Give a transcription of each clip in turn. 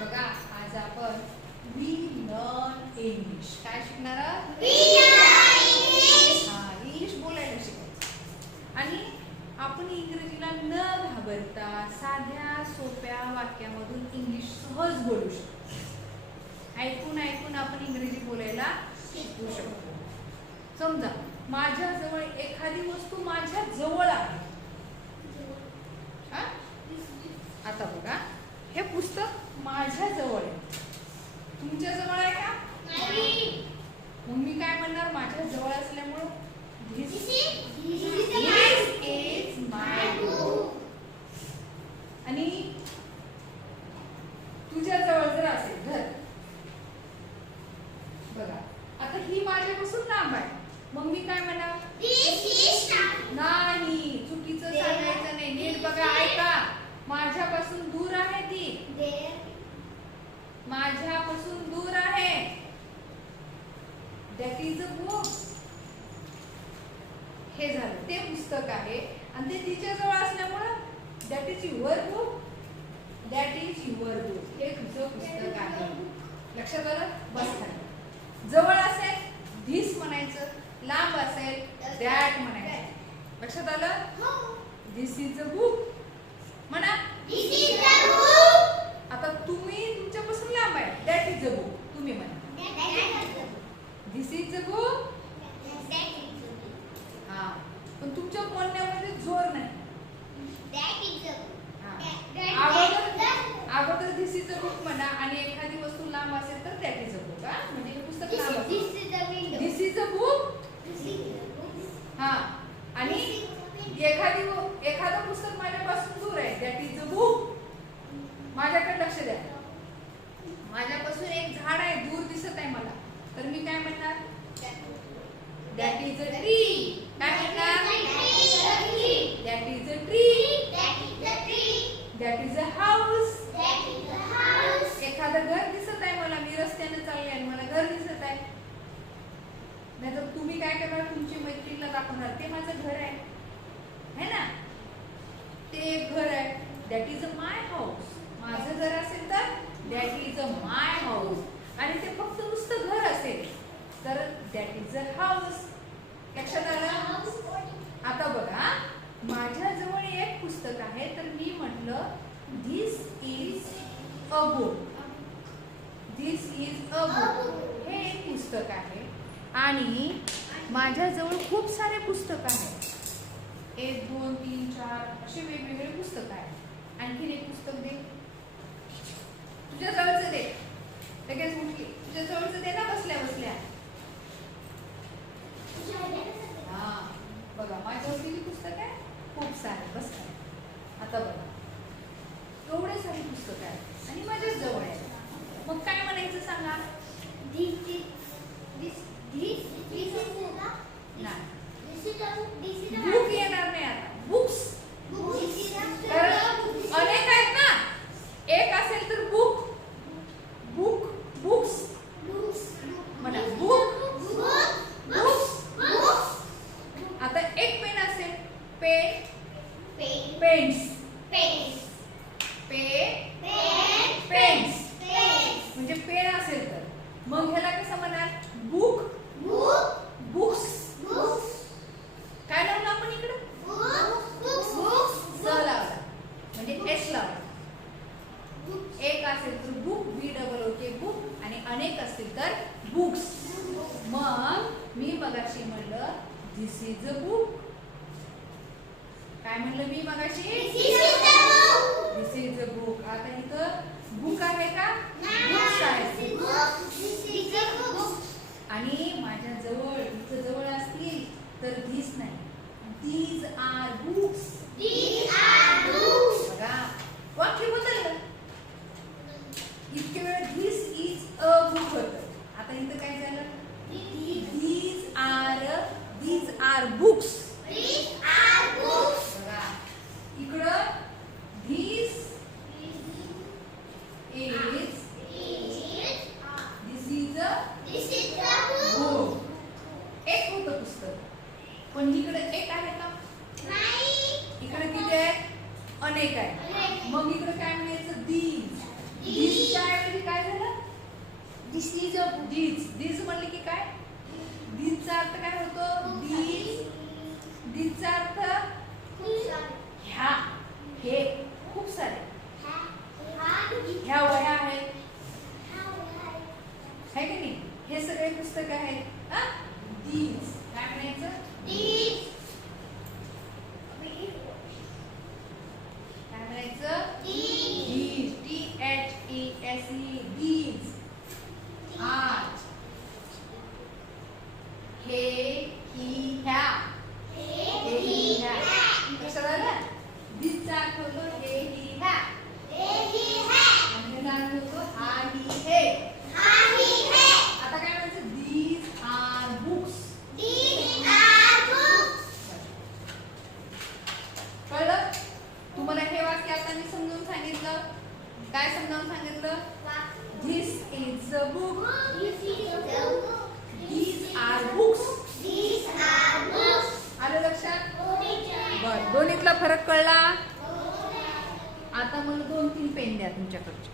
बघा आज आपण वी लर्न इंग्लिश काय शिकणार इंग्लिश बोलायला शिकायचं. आणि आपण इंग्रजीला न घाबरता साध्या सोप्या वाक्यामधून इंग्लिश सहज बोलू शकतो. ऐकून ऐकून आपण इंग्रजी बोलायला शिकू शकतो. समजा माझ्या जवळ एखादी वस्तू माझ्या जवळ आहे. हा? आता बघा हे पुस्तक माझ्या जवळ आहे. तुमच्या जवळ आहे का? मग मी काय म्हणणार माझ्या जवळ असल्यामुळं this this is my book. आणि तुझ्या जवळ जर असेल घर बघा आता ही माझ्यापासून लांब आहे मग मी काय म्हणणार नाही चुकीचं सांगायचं नाही नीट बघा ऐका माझ्यापासून दूर आहे ती. माझ्यापासून दूर आहे. दॅट इज अ बुक हे झालं. ते पुस्तक आहे. आणि ते तिच्या जवळ असल्यामुळं that is your book that is your book हे तुझं पुस्तक आहे. लक्षात आलं? बस जवळ असेल धिस म्हणायचं. लांब असेल दॅट म्हणायचं. लक्षात आलं? धिस इज अ बुक म्हणा आता तुम्ही तुमच्यापासून लांब आहे दॅट इज अ बुक तुम्ही म्हणा धिस इज अ बुक हा पण तुमच्या बोलण्यामध्ये जोर नाही हा. अगोदर अगोदर धिस इज अ बुक म्हणा आणि एखादी वस्तू लांब असेल तर दॅट इज अ बुक हा म्हणजे हे पुस्तक लांब असेल धिस इज अ बुक हा आणि एखादी व- एखादं पुस्तक माझ्यापासून दूर आहे दॅट इज अ बुक माझ्याकडे लक्ष द्या माझ्यापासून एक झाड आहे दूर दिसत आहे मला तुम्ही काय म्हणणार? दॅट इज अ ट्री काय म्हणणार? That is a tree that is a house एखादं घर दिसत आहे मला मी रस्त्याने चालले आणि मला घर दिसत आहे. नाहीतर तुम्ही काय करणार? तुमची मैत्रिणीला दाखवणार. ते माझं घर आहे. है ना? ते एक घर आहे. That is a my house माझं घर असेल तर that is a my house आणि ते फक्त नुसतं घर असेल. तर दॅट इज अ हाऊस लक्षात आलं? आता बघा माझ्याजवळ एक पुस्तक आहे तर मी म्हटलं this is a book this is a book हे एक पुस्तक आहे. आणि माझ्याजवळ खूप सारे पुस्तक आहेत एक दोन तीन चार असे वेगवेगळे पुस्तक आहेत आणखीन एक पुस्तक दे. तुझ्या जवळचं दे. लगेच उठली तुझ्या जवळचं ते ना बसल्या बसल्या हा बघा माझ्या किती पुस्तक आहे खूप सारे बस आता बघा. एवढे सारे पुस्तक आहेत. आणि माझ्याच जवळ आहे मग काय म्हणायचं सांगा नाही बुक येणार नाही आता बुक्स कारण अनेक आहेत ना एक असेल तर बुक बुक बुक्स म्हणा बुक बुक्स आता एक पेन असेल पेन पेन्स पे पेन्स म्हणजे पेन असेल तर मग ह्याला कसं म्हणाल बुक बुक्स काय लावलं आपण इकडं स लावला म्हणजे एस लावला एक असेल तर book B double O K book आणि अनेक असतील तर बुक्स मग मी मगाशी म्हणलं दिस इज अ बुक काय म्हणलं मी मगाशी दिस इज अ बुक आता इथं बुक आहे का? बुक्स आहे आणि माझ्या जवळ इथं जवळ असतील तर धीस नाही. दीज आर बुक्स बघा वाक्य बदललं इतके वेळ धीस इज अ बुक होत. आता इथं काय झालं? These are these are books बघा इकडं this is this is a book एक होतं पुस्तक पण इकडे एक आहे का इकडे किती आहे अनेक आहे मग इकडे काय म्हणायचं? दीज. दीजच्या ऐवजी काय झालं? This is a these. These म्हणले की काय? दीजचा अर्थ काय होतो? दीज. दीजचा अर्थ ह्या हे खूप सारे. ह्या वया आहेत. है की नाही? हे सगळे पुस्तक आहेत? दीज काय म्हणायचं काय म्हणायचं these T H E S E these आज हे ही ह्या हे ही ह्या लक्षात आलं दीजचा अर्थ होतो हे ही ह्या आणि ह्याचा अर्थ होतो हा ही हे आता काय म्हणायचं दीज आर बुक्स कळलं तुम्हाला हे वाक्य आता मी समजावून सांगितलं काय समजावून सांगितलं? This is a book these are books आलं लक्षात? बर दोन्हीतला फरक कळला? आता मला दोन तीन पेन द्या तुमच्याकडचे.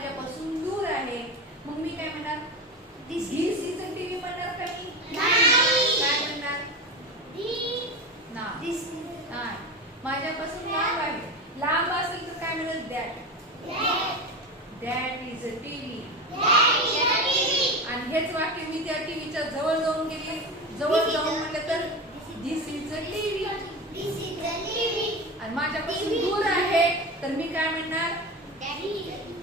माझ्यापासून दूर आहे. मग मी काय म्हणणार? दिस इज अ टीव्ही म्हणणार का मी काय म्हणणार? नाही. माझ्यापासून लांब आहे. लांब असेल तर काय म्हणेल that that is a TV आणि हेच वाक्य मी त्या टीव्हीच्या जवळ जाऊन गेले. जवळ जाऊन म्हणलं तर दिस इज अ टीव्ही आणि माझ्यापासून दूर आहे. तर मी काय म्हणणार?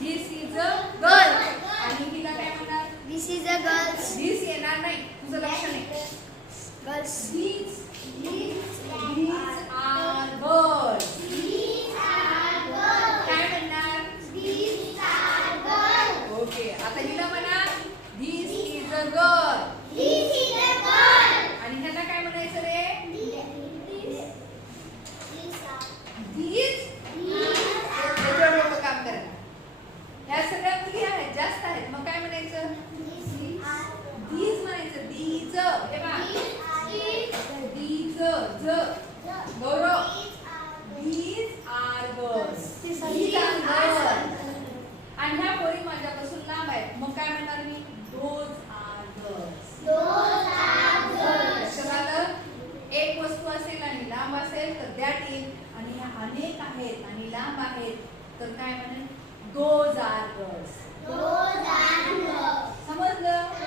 दिस इज अ गर्ल आणि हिला काय म्हणणार This is a girls. दिस येणार नाही तुझं लक्ष नाही Girls. These, these, these are girls. काय म्हणणार ओके आता हिला म्हणा दिस इज अ गर्ल आणि ह्याला काय म्हणायचं समजलं हो,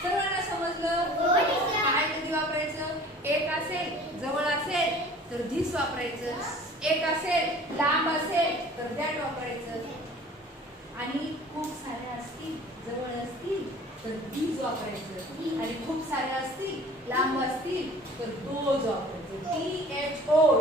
teacher. काय कधी वापरायचं एक असेल जवळ असेल तर धीस वापरायचं. एक असेल लांब असेल तर दॅट वापरायचं. आणि खूप साऱ्या असतील जवळ असतील तर धीज वापरायचं. आणि खूप साऱ्या असतील लांब असतील तर दोज वापरायचं. D H O